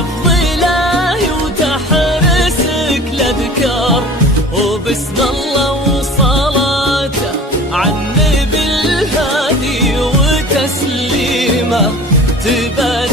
حفظ إلهي وتحرسك الأذكار، وبسم الله وصلاته عالنبي الهادي وتسليمه تبارك